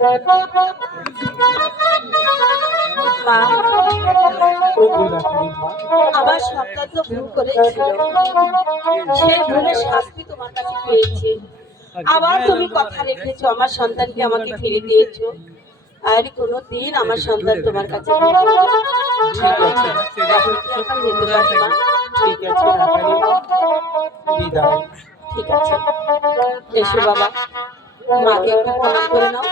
মা, আমার সন্তান তো ভুল করেছিল, সে ভুলের শাস্তি তোমার কাছে পেয়েছে। আবার তুমি কথা রেখেছো, আমার সন্তানকে আমাকে ফিরে দিয়েছো। আর কোনোদিন আমার সন্তান তোমার কাছে ঠিক আছে, এখন যেতে পারি মা? ঠিক আছে রাখালি মা, বিদায়। ঠিক আছে, এসো বাবা, মাকে একটু প্রণাম করে নাও।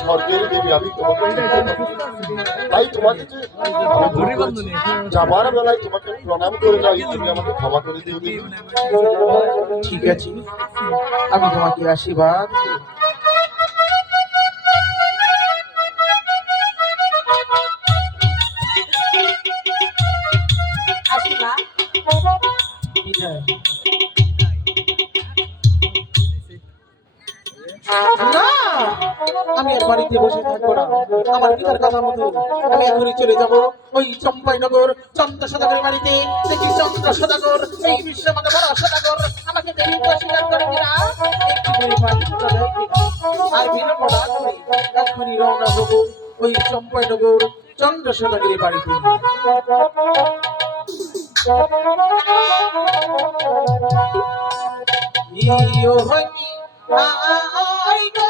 স্বর্গের দেবী, আমি তোমাকে তাই তোমাকে যে যাবার বেলায় তোমাকে প্রণাম করে যাই, তুমি আমাকে ক্ষমা করে দিও দেবী। ঠিক আছে, আমি তোমাকে আশীর্বাদ আসি মা। বিদায়। না, আমি আর বাড়িতে বসে থাকবো না। আমার পিতার কথা মতো আমি এখনই চলে যাব ওই চম্পাইনগর চন্দ্র সদাগরের বাড়িতে। দেখি চন্দ্র সদাগর, এই বিশ্বের মধ্যে বড় সদাগর, আমাকে দেবী তো স্বীকার করে কিনা একটু করে বাড়ি চলে যাই কিনা। আর বিলম্ব না করে এখনই রওনা হবো ওই চম্পাইনগর চন্দ্র সদাগরের বাড়িতে। ইয়ো হইনি আই গো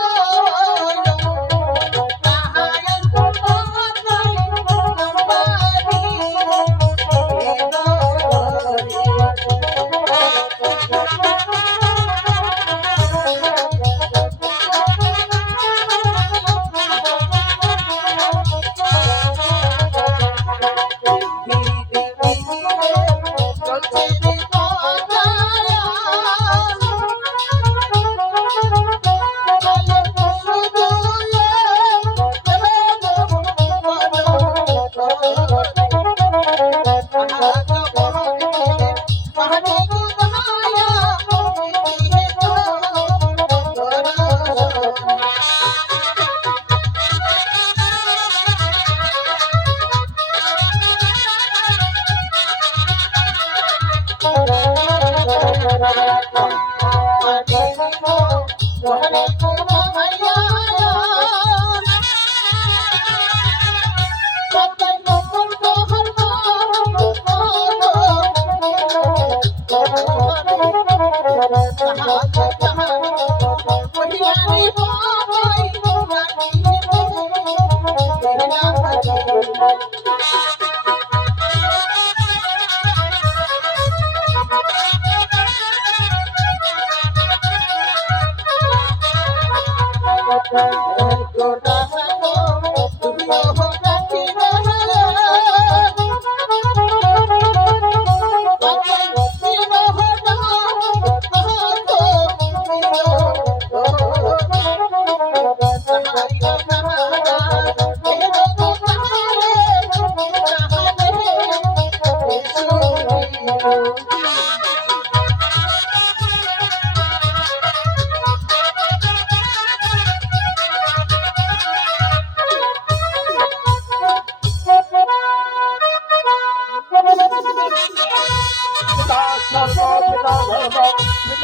তাহার কোথায় বাড়ি